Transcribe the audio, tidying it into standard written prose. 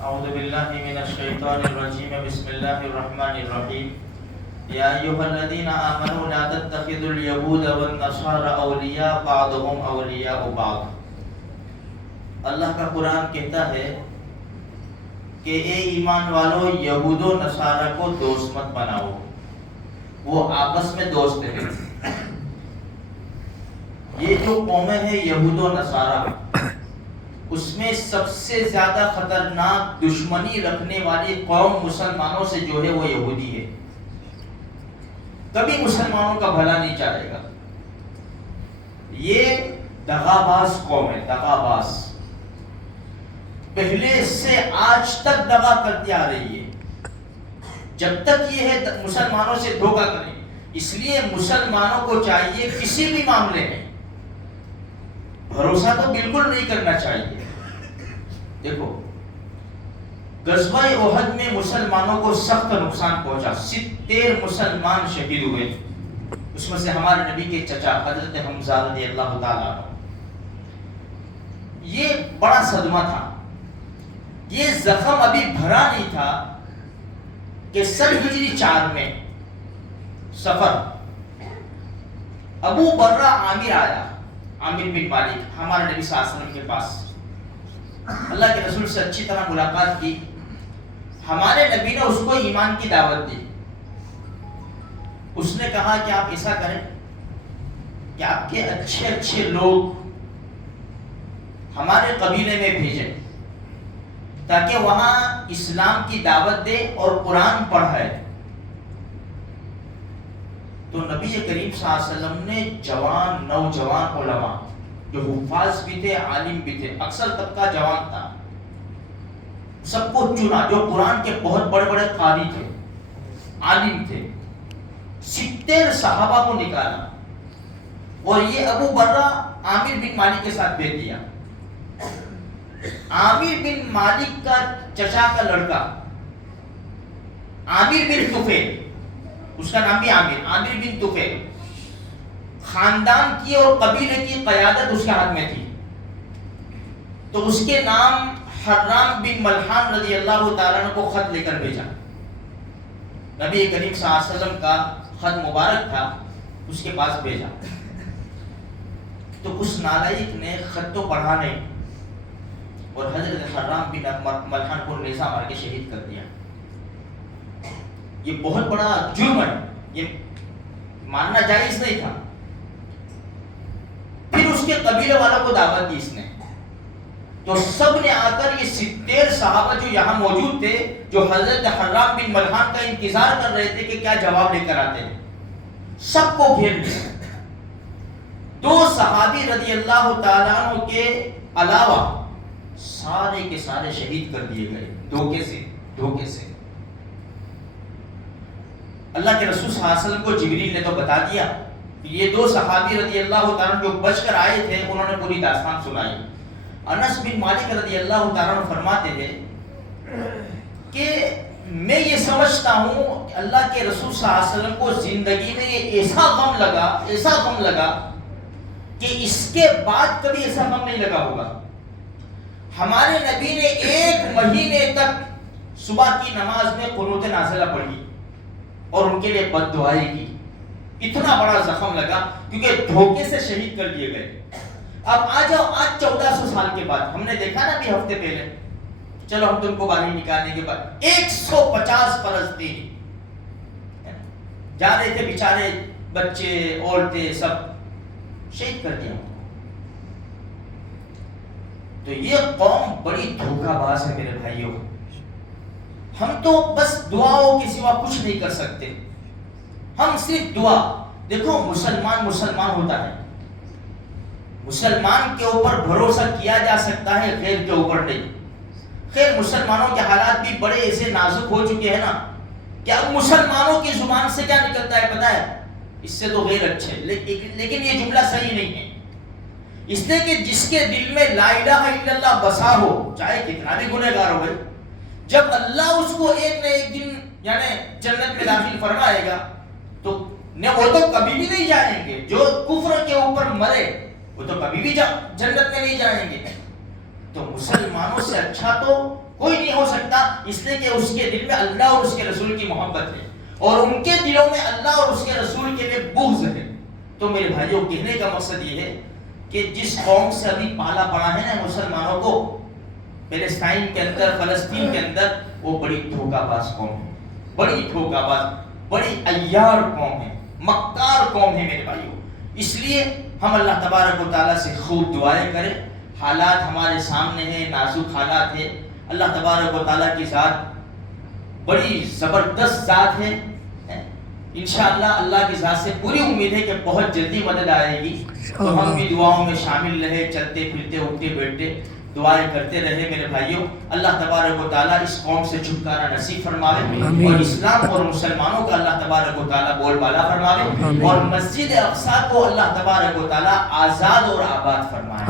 اعوذ باللہ من الشیطان الرجیم بسم اللہ الرحمن الرحیم یا ایھا الذین آمنوا لا تتخذوا اليہود والنصارى اولیاء بعضهم اولیاء بعض۔ اللہ کا قرآن کہتا ہے کہ اے ایمان والو، یہود و نصارہ کو دوست مت بناؤ، وہ آپس میں دوست ہیں۔ یہ جو قومیں ہیں یہود و نصارہ، اس میں سب سے زیادہ خطرناک دشمنی رکھنے والی قوم مسلمانوں سے جو ہے وہ یہودی ہے۔ کبھی مسلمانوں کا بھلا نہیں چاہے گا۔ یہ دغاباز قوم ہے، دغاباز، پہلے سے آج تک دغا کرتی آ رہی ہے۔ جب تک یہ ہے مسلمانوں سے دھوکہ کریں، اس لیے مسلمانوں کو چاہیے کسی بھی معاملے میں بھروسہ تو بالکل نہیں کرنا چاہیے۔ دیکھو، غزوہ احد میں مسلمانوں کو سخت نقصان پہنچا، 70 مسلمان شہید ہوئے، اس میں سے ہمارے نبی کے چچا حضرت حمزہ رضی اللہ تعالیٰ عنہ۔ یہ بڑا صدمہ تھا، یہ زخم ابھی بھرا نہیں تھا کہ سن ہجری 4 میں سفر ابو برہ عامر آیا، عامر بن مالک، ہمارے نبی صلی اللہ علیہ وسلم کے پاس۔ اللہ کے رسول سے اچھی طرح ملاقات کی، ہمارے نبی نے اس کو ایمان کی دعوت دی۔ اس نے کہا کہ آپ ایسا کریں کہ آپ کے اچھے اچھے لوگ ہمارے قبیلے میں بھیجیں تاکہ وہاں اسلام کی دعوت دے اور قرآن پڑھائے۔ تو نبی کریم صلی اللہ علیہ وسلم نے جوان نوجوان علماء جو حفاظ بھی تھے، عالم بھی تھے، اکثر طبقہ جوان تھا، سب کو چنا جو قرآن کے بہت بڑے بڑے قاری تھے، عالم تھے۔ 70 صحابہ کو نکالا اور یہ ابو برہ عامر بن مالک کے ساتھ بھیج دیا۔ عامر بن مالک کا چچا کا لڑکا عامر بن طفیل، اس کا نام بھی عامر بن طفیل، خاندان کی اور قبیلے کی قیادت اس کے ہاتھ میں تھی، تو اس کے نام حرام بن ملحان رضی اللہ تعالیٰ عنہ کو خط لے کر بھیجا۔ نبی کریم صلی اللہ علیہ وسلم کا خط مبارک تھا، اس کے پاس بھیجا، تو اس نالائق نے خط تو پڑھا نہیں اور حضرت حرام بن ملحان کو نیزہ مار کے شہید کر دیا۔ یہ بہت بڑا جرم ہے، یہ ماننا جائز نہیں تھا۔ پھر اس کے قبیلے والوں کو دعوت دی اس نے، تو سب نے آ کر یہ 70 صحابہ جو یہاں موجود تھے، جو حضرت حرام بن ملحان کا انتظار کر رہے تھے کہ کیا جواب لے کر آتے ہیں، سب کو گھیر لیا۔ 2 صحابی رضی اللہ تعالیٰ عنہ کے علاوہ سارے کے سارے شہید کر دیے گئے، دھوکے سے۔ اللہ کے رسول صلی اللہ علیہ وسلم کو جبریل نے تو بتا دیا کہ یہ 2 صحابی رضی اللہ تعالیٰ جو بچ کر آئے تھے، انہوں نے پوری داستان سنائی۔ انس بن مالک رضی اللہ تعالیٰ فرماتے ہیں کہ میں یہ سمجھتا ہوں کہ اللہ کے رسول صلی اللہ علیہ وسلم کو زندگی میں یہ ایسا غم لگا کہ اس کے بعد کبھی ایسا غم نہیں لگا ہوگا۔ ہمارے نبی نے 1 مہینے تک صبح کی نماز میں قنوت نازلہ پڑھی اور ان کے لیے بد دعائی کی۔ اتنا بڑا زخم لگا کیونکہ دھوکے سے شہید کر دیے گئے۔ اب آ جاؤ، آج 1400 سال کے بعد، ہم نے دیکھا نا ابھی ہفتے پہلے، چلو ہم تم کو باہر نکالنے کے بعد 150 فلسطینی جا رہے تھے، بیچارے بچے عورتیں سب شہید کر دیا۔ تو یہ قوم بڑی دھوکہ باز ہے میرے بھائیوں۔ ہم تو بس دعاؤں کے سوا کچھ نہیں کر سکتے، ہم صرف دعا۔ دیکھو، مسلمان ہوتا ہے، مسلمان کے اوپر بھروسہ کیا جا سکتا ہے، غیر کے اوپر نہیں۔ خیر، مسلمانوں کے حالات بھی بڑے ایسے نازک ہو چکے ہیں نا کہ اب مسلمانوں کی زبان سے کیا نکلتا ہے پتہ ہے؟ اس سے تو غیر اچھے، لیکن یہ جملہ صحیح نہیں ہے، اس لیے کہ جس کے دل میں لا الہ الا اللہ بسا ہو، چاہے کتنا بھی گنہگار ہو، جب اللہ اس کو ایک نہ ایک دن یعنی جنت میں داخل فرمائے گا تو وہ تو کبھی بھی نہیں جائیں گے۔ جو کفر کے اوپر مرے وہ تو کبھی بھی جنت میں نہیں جائیں گے۔ تو مسلمانوں سے اچھا تو کوئی نہیں ہو سکتا، اس لیے کہ اس کے دل میں اللہ اور اس کے رسول کی محبت ہے، اور ان کے دلوں میں اللہ اور اس کے رسول کے لیے بغض ہے۔ تو میرے بھائیوں، کہنے کا مقصد یہ ہے کہ جس قوم سے ابھی پالا پڑا ہے نا مسلمانوں کو، فلسطین کے اندر، فلسطین کے اندر، وہ بڑی دھوکہ باز قوم ہے، بڑی دھوکہ باز، بڑی عیار قوم ہے، مکار قوم ہے میرے بھائیوں۔ اس لیے ہم اللہ تبارک و تعالیٰ سے خوب دعائیں کریں۔ حالات ہمارے سامنے ہیں، نازک حالات ہیں، اللہ تبارک و تعالیٰ کی ذات بڑی زبردست ذات ہے، انشاءاللہ اللہ کی ذات سے پوری امید ہے کہ بہت جلدی مدد آئے گی۔ تو ہم بھی دعاؤں میں شامل رہے، چلتے پھرتے اٹھتے بیٹھتے دعائیں کرتے رہے میرے بھائیوں۔ اللہ تبارک و تعالیٰ اس قوم سے چھٹکارا نصیب فرماوے، اور اسلام اور مسلمانوں کا اللہ تبارک و تعالیٰ بول بالا فرماوے، اور مسجد اقصیٰ کو اللہ تبارک و تعالیٰ آزاد اور آباد فرمائے۔